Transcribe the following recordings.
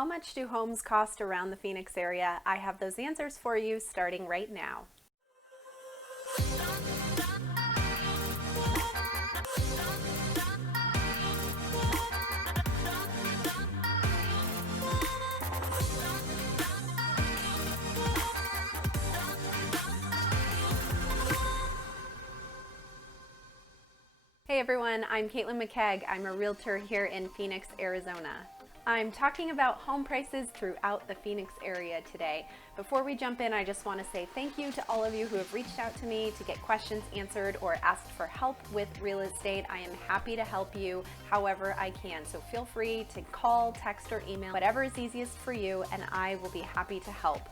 How much do homes cost around the Phoenix area? I have those answers for you starting right now. Hey everyone, I'm Caitlin McKegg. I'm a realtor here in Phoenix, Arizona. I'm talking about home prices throughout the Phoenix area today. Before we jump in, I just want to say thank you to all of you who have reached out to me to get questions answered or asked for help with real estate. I am happy to help you however I can. So feel free to call, text, or email, whatever is easiest for you, and I will be happy to help.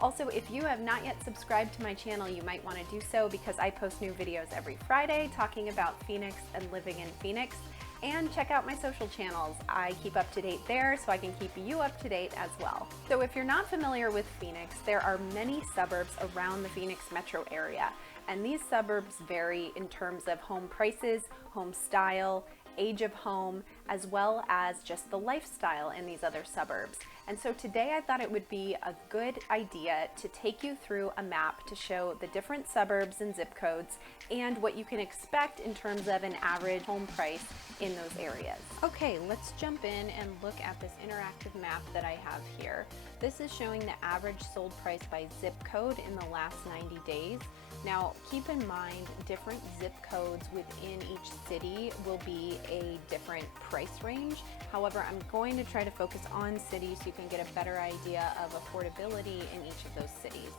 Also, if you have not yet subscribed to my channel, you might want to do so because I post new videos every Friday talking about Phoenix and living in Phoenix. And check out my social channels. I keep up to date there so I can keep you up to date as well. So if you're not familiar with Phoenix, there are many suburbs around the Phoenix metro area. And these suburbs vary in terms of home prices, home style, age of home, as well as just the lifestyle in these other suburbs. And so today I thought it would be a good idea to take you through a map to show the different suburbs and zip codes and what you can expect in terms of an average home price in those areas. Okay, let's jump in and look at this interactive map that I have here. This is showing the average sold price by zip code in the last 90 days. Now, keep in mind, different zip codes within each city will be a different price range. However, I'm going to try to focus on cities so you can get a better idea of affordability in each of those cities.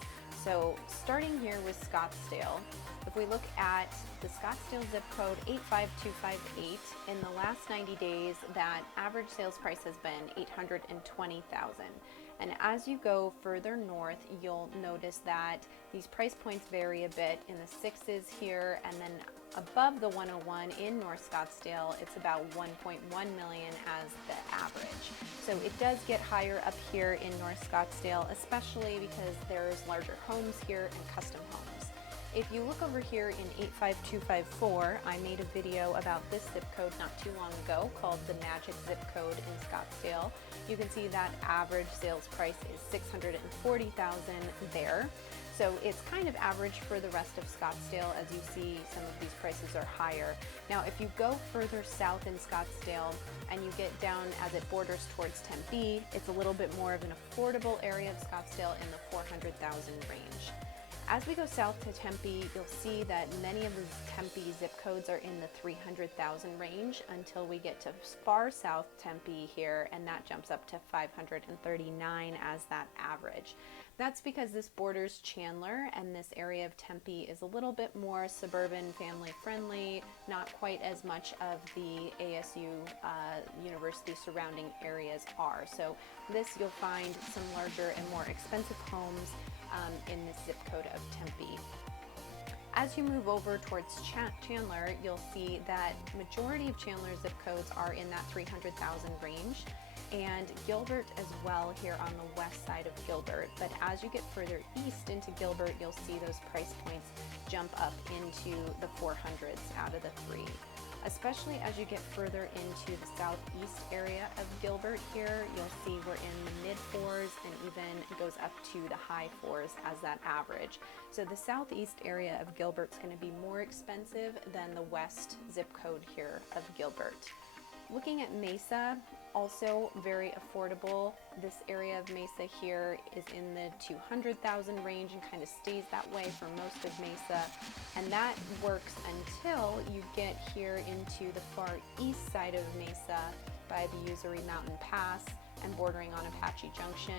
So starting here with Scottsdale, if we look at the Scottsdale zip code 85258, in the last 90 days, that average sales price has been $820,000. And as you go further north, you'll notice that these price points vary a bit in the sixes here, and then above the 101 in North Scottsdale, it's about 1.1 million as the average. So it does get higher up here in North Scottsdale, especially because there's larger homes here and custom homes. If you look over here in 85254, I made a video about this zip code not too long ago called the Magic Zip Code in Scottsdale. You can see that average sales price is $640,000 there. So it's kind of average for the rest of Scottsdale. As you see, some of these prices are higher. Now, if you go further south in Scottsdale and you get down as it borders towards Tempe, it's a little bit more of an affordable area of Scottsdale in the $400,000 range. As we go south to Tempe, you'll see that many of the Tempe zip codes are in the 300,000 range until we get to far south Tempe here, and that jumps up to 539 as that average. That's because this borders Chandler, and this area of Tempe is a little bit more suburban, family friendly, not quite as much of the ASU university surrounding areas are. So this, you'll find some larger and more expensive homes in this zip code of Tempe. As you move over towards Chandler, you'll see that majority of Chandler's zip codes are in that 300,000 range, and Gilbert as well here on the west side of Gilbert. But as you get further east into Gilbert, you'll see those price points jump up into the 400s out of the three. Especially as you get further into the southeast area of Gilbert here, you'll see we're in the mid fours and even goes up to the high fours as that average. So the southeast area of Gilbert's going to be more expensive than the west zip code here of Gilbert. Looking at Mesa, also very affordable. This area of Mesa here is in the 200,000 range and kind of stays that way for most of Mesa. And that works until you get here into the far east side of Mesa by the Usery Mountain Pass and bordering on Apache Junction.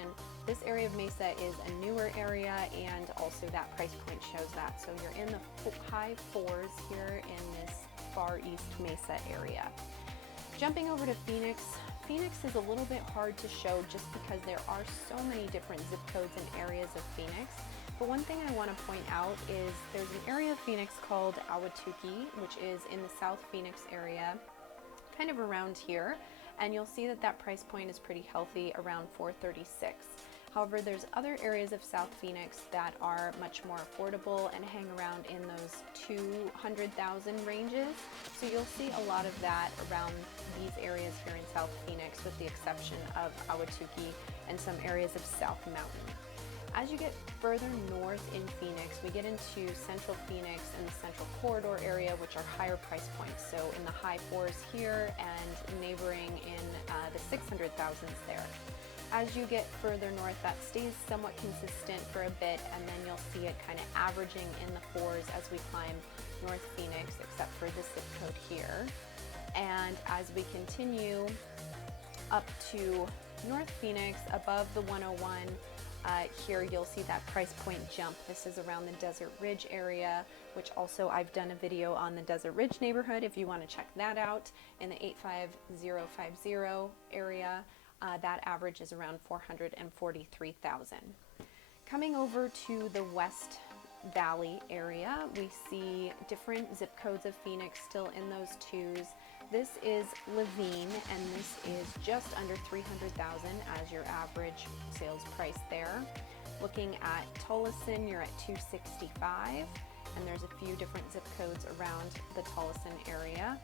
This area of Mesa is a newer area, and also that price point shows that. So you're in the high fours here in this far east Mesa area. Jumping over to Phoenix, Phoenix is a little bit hard to show just because there are so many different zip codes and areas of Phoenix. But one thing I want to point out is there's an area of Phoenix called Ahwatukee, which is in the South Phoenix area, kind of around here. And you'll see that that price point is pretty healthy, around $436. However, there's other areas of South Phoenix that are much more affordable and hang around in those 200,000 ranges. So you'll see a lot of that around these areas here in South Phoenix, with the exception of Ahwatukee and some areas of South Mountain. As you get further north in Phoenix, we get into Central Phoenix and the Central Corridor area, which are higher price points. So in the high fours here and neighboring in the 600,000s there. As you get further north, that stays somewhat consistent for a bit, and then you'll see it kind of averaging in the fours as we climb North Phoenix, except for this zip code here. And as we continue up to North Phoenix, above the 101, here you'll see that price point jump. This is around the Desert Ridge area, which also I've done a video on the Desert Ridge neighborhood if you want to check that out. In the 85050 area, that average is around 443,000. Coming over to the West Valley area, we see different zip codes of Phoenix still in those twos. This is Levine, and this is just under 300,000 as your average sales price there. Looking at Tolleson, you're at 265, and there's a few different zip codes around the Tolleson area.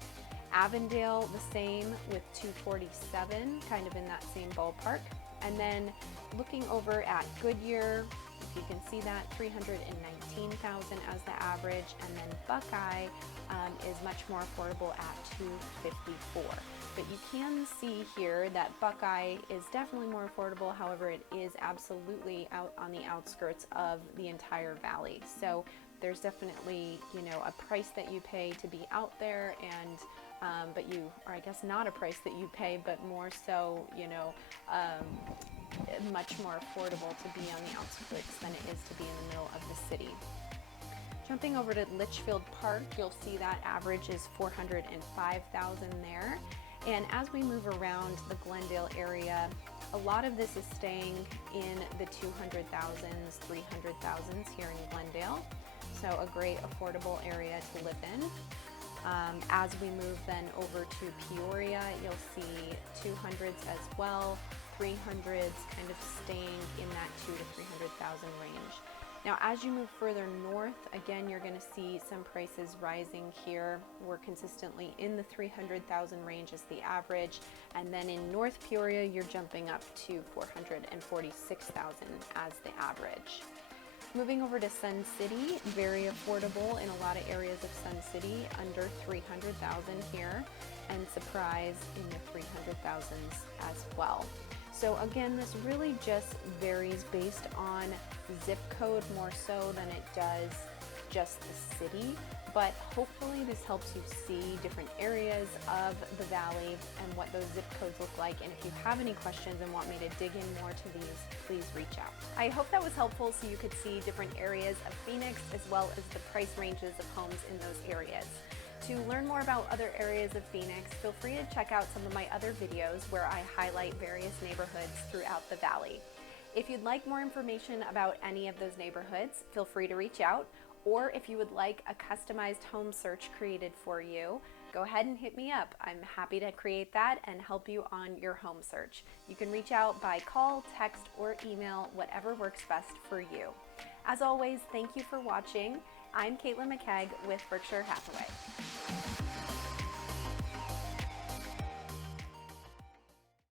Avondale, the same with 247, kind of in that same ballpark. And then looking over at Goodyear, if you can see that, 319,000 as the average, and then Buckeye is much more affordable at 254. But you can see here that Buckeye is definitely more affordable. However, it is absolutely out on the outskirts of the entire valley. So there's definitely, you know, a price that you pay to be out there, and or I guess not a price that you pay, but more so, you know, much more affordable to be on the outskirts than it is to be in the middle of the city. Jumping over to Litchfield Park, you'll see that average is 405,000 there. And as we move around the Glendale area, a lot of this is staying in the 200,000s, 300,000s here in Glendale. So a great affordable area to live in. As we move then over to Peoria, you'll see 200s as well, 300s kind of staying in that 200,000 to 300,000 range. Now, as you move further north, again, you're going to see some prices rising here. We're consistently in the 300,000 range as the average, and then in North Peoria, you're jumping up to 446,000 as the average. Moving over to Sun City, very affordable in a lot of areas of Sun City, under 300,000 here, and Surprise in the 300,000s as well. So again, this really just varies based on zip code more so than it does just the city, but hopefully this helps you see different areas of the valley and what those zip codes look like. And if you have any questions and want me to dig in more to these, please reach out. I hope that was helpful so you could see different areas of Phoenix as well as the price ranges of homes in those areas. To learn more about other areas of Phoenix, feel free to check out some of my other videos where I highlight various neighborhoods throughout the valley. If you'd like more information about any of those neighborhoods, feel free to reach out. Or if you would like a customized home search created for you, go ahead and hit me up. I'm happy to create that and help you on your home search. You can reach out by call, text, or email, whatever works best for you. As always, thank you for watching. I'm Caitlin McKegg with Berkshire Hathaway.